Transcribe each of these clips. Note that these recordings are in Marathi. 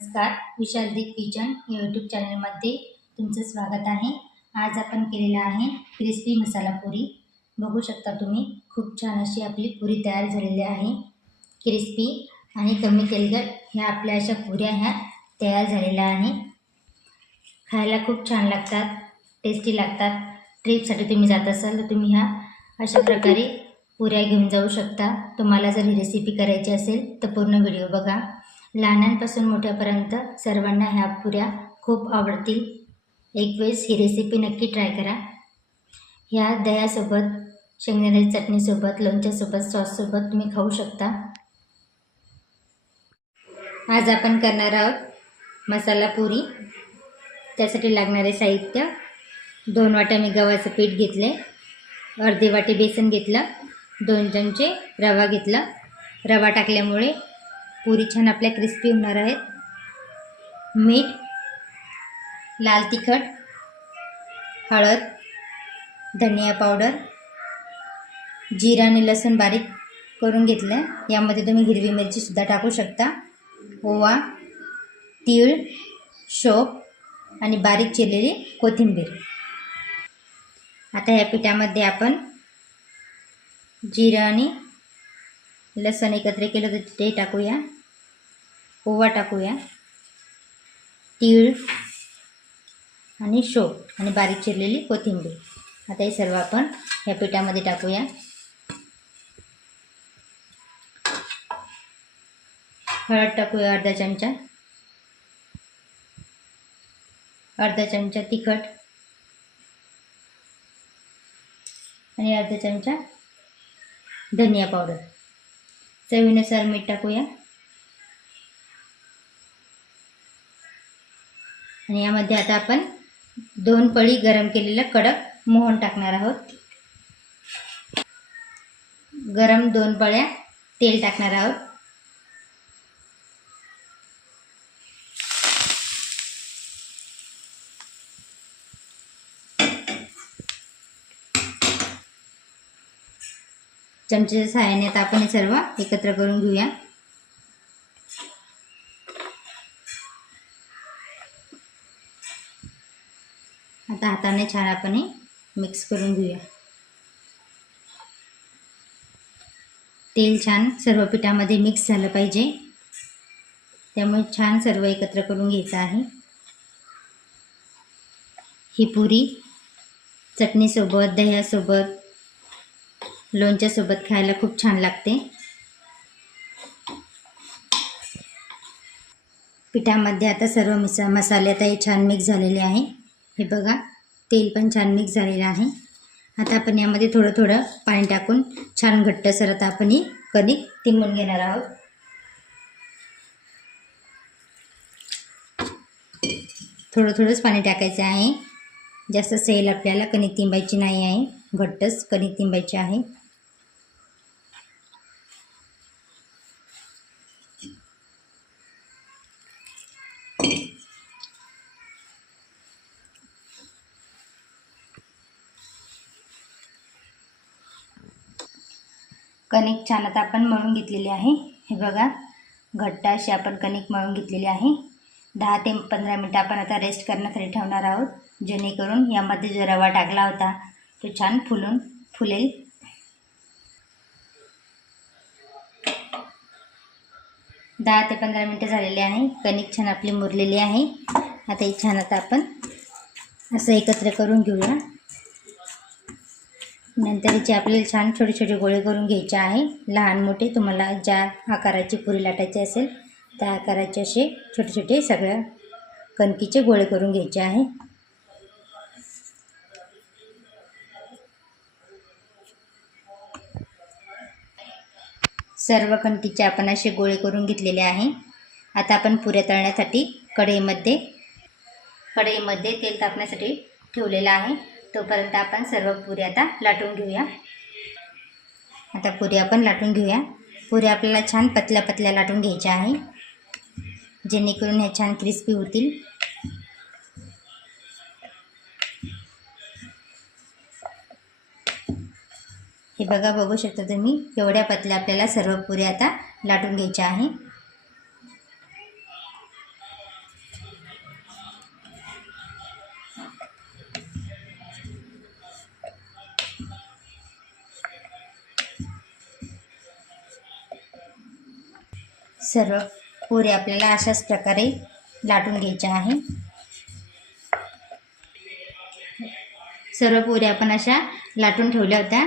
नमस्कार विशाल दीप किचन या यूट्यूब चॅनलमध्ये तुमचं स्वागत आहे. आज आपण केलेला आहे क्रिस्पी मसाला पुरी. बघू शकता तुम्ही खूप छान अशी आपली पुरी तयार झालेली आहे. क्रिस्पी आणि कमी तेलगट ह्या आपल्या अशा पुऱ्या ह्या तयार झालेल्या आहे. खायला खूप छान लागतात टेस्टी लागतात. ट्रिपसाठी तुम्ही जात असाल तर तुम्ही ह्या अशा प्रकारे पुऱ्या घेऊन जाऊ शकता. तुम्हाला जर ही रेसिपी करायची असेल तर पूर्ण व्हिडिओ बघा. लहानांपासून मोठ्यापर्यंत सर्वांना ह्या पुऱ्या खूप आवडतील. एक वेळेस ही रेसिपी नक्की ट्राय करा. ह्या दह्यासोबत शेंगदाण्याच्या चटणीसोबत लोणच्यासोबत सॉससोबत तुम्ही खाऊ शकता. आज आपण करणार आहोत मसाला पुरी. त्यासाठी लागणारे साहित्य दोन वाट्या मी गव्हाचं पीठ घेतले अर्धे वाटी बेसन घेतलं दोन चमचे रवा घेतला. रवा टाकल्यामुळे पुरी छान आपल्या क्रिस्पी होणार आहेत मीठ लाल तिखट हळद धनिया पावडर जिरा आणि लसूण बारीक करून घेतलं. यामध्ये तुम्ही हिरवी मिरचीसुद्धा टाकू शकता. ओवा तीळ शोप आणि बारीक चिरलेली कोथिंबीर. आता या पिठामध्ये आपण जिरं आणि लसण एकत्र केलं तर ते टाकूया. ओवा टाकूया. तीळ आणि शो आणि बारीक चिरलेली कोथिंबीर. आता हे सर्व आपण ह्या पिठामध्ये टाकूया. हळद टाकूया अर्धा चमचा. अर्धा चमचा तिखट. आणि अर्धा चमचा धनिया पावडर. चवीनुसार मीठ टाकूया. आणि यामध्ये आता आपण दोन पळी गरम केलेलं कडक मोहन टाकणार आहोत. गरम दोन पळ्या तेल टाकणार आहोत. चमचेच्या सहाय्याने आता आपण हे सर्व एकत्र करून घेऊया. आता हाताने छान आपण हे मिक्स करून घेऊया. तेल छान सर्व पिठामध्ये मिक्स झालं पाहिजे. त्यामुळे छान सर्व एकत्र करून घ्यायचं आहे. ही पुरी चटणीसोबत दह्यासोबत लोणच्यासोबत खायला खूप छान लागते. पिठामध्ये आता सर्व मिसा मसाले आता हे छान मिक्स झालेले आहे. हे बघा तेल पण छान मिक्स झालेलं आहे. आता आपण यामध्ये थोडं थोडं पाणी टाकून छान घट्टसर आता आपण ही कणिक तिंबून घेणार आहोत. थोडं थोडंच पाणी टाकायचं आहे. जास्त सेल आपल्याला कणिक तिंबायची नाही आहे. घट्टच कणिक तिंबायची आहे. कणिक छान आता आपण मळून घेतलेली आहे. हे बघा घट्ट अशी आपण कणिक मळून घेतलेली आहे. दहा ते पंधरा मिनटं आपण आता रेस्ट करण्यासाठी ठेवणार आहोत. जेणेकरून यामध्ये जो रवा टाकला होता तो छान फुलून फुलेल. दहा ते पंधरा मिनटं झालेले आहे. कणिक छान आपली मुरलेली आहे. आता ही छान आता आपण असं एकत्र करून घेऊया. नंतर याचे आपल्याला छान छोटे छोटे गोळे करून घ्यायचे आहे लहान मोठे तुम्हाला ज्या आकाराची पुरी लाटायची असेल त्या आकाराचे असे छोटे छोटे सगळ्या कणकीचे गोळे करून घ्यायचे आहे. सर्व कणकीचे आपण असे गोळे करून घेतलेले आहे. आता आपण पुऱ्या तळण्यासाठी कढईमध्ये कढईमध्ये तेल तापण्यासाठी ठेवलेलं आहे. तोपर्यंत आपण सर्व पुऱ्या आता लाटून घेऊया. आता पुऱ्या आपण लाटून घेऊया. पुऱ्या आपल्याला छान पतल्या पतल्या लाटून घ्यायच्या आहे. जेणेकरून ह्या छान क्रिस्पी होतील. हे बघा बघू शकता तुम्ही एवढ्या पतल्या आपल्याला सर्व पुऱ्या आता लाटून घ्यायच्या आहे. सर्व पुऱ्या आपल्याला अशाच प्रकारे लाटून घ्यायच्या आहे. सर्व पुऱ्या आपण अशा लाटून ठेवल्या होत्या.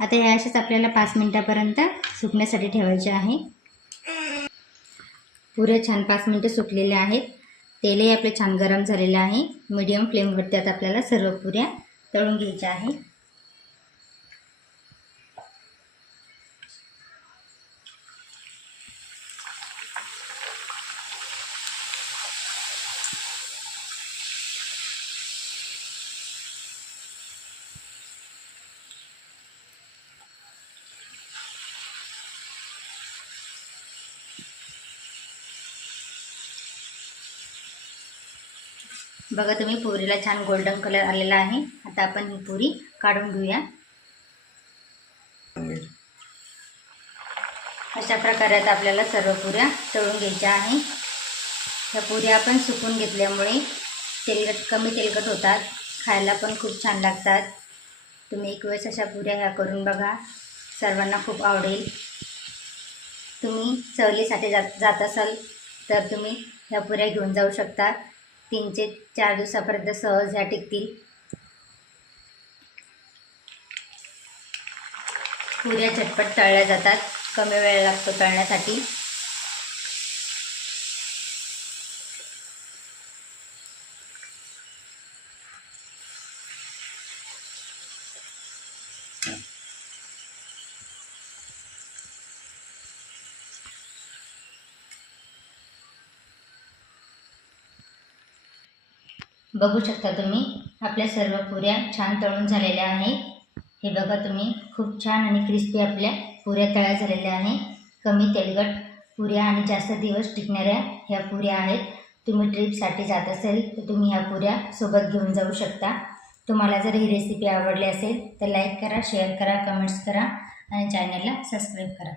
आता ह्या अशाच आपल्याला पाच मिनटापर्यंत सुकण्यासाठी ठेवायच्या आहे. पुऱ्या छान पाच मिनटं सुकलेल्या आहेत. तेलही आपले छान गरम झालेलं आहे. मीडियम फ्लेमवरती आता आपल्याला सर्व पुऱ्या तळून घ्यायच्या आहे बघा तुम्ही पुरीला छान गोल्डन कलर आलेला आहे. आता आपण ही पुरी काढून घेऊया. अशा प्रकारे आता आपल्याला सर्व पुऱ्या तळून घ्यायच्या आहे. ह्या पुऱ्या आपण सुकून घेतल्यामुळे तेलकट कमी तेलकट होतात. खायला पण खूप छान लागतात. तुम्ही एक वेळेस अशा पुऱ्या ह्या करून बघा. सर्वांना खूप आवडेल. तुम्ही सहलीसाठी जात जात असाल तर तुम्ही ह्या पुऱ्या घेऊन जाऊ शकता. तीन ते चार दिवसापर्यंत सहज ह्या टिकतील. पुऱ्या झटपट तळल्या जातात. कमी वेळ लागतो तळण्यासाठी. बघू शकता तुम्ही आपल्या सर्व पुऱ्या छान तळून झालेल्या आहे हे बघा तुम्ही खूप छान आणि क्रिस्पी आपल्या पुऱ्या तळ्या झालेल्या आहे कमी तेलकट पुऱ्या आणि जास्त दिवस टिकणाऱ्या ह्या पुऱ्या आहेत. तुम्ही ट्रिपसाठी जात असेल तर तुम्ही ह्या पुऱ्या सोबत घेऊन जाऊ शकता. तुम्हाला जर ही रेसिपी आवडली असेल तर लाईक करा शेअर करा कमेंट्स करा आणि चॅनलला सबस्क्राईब करा.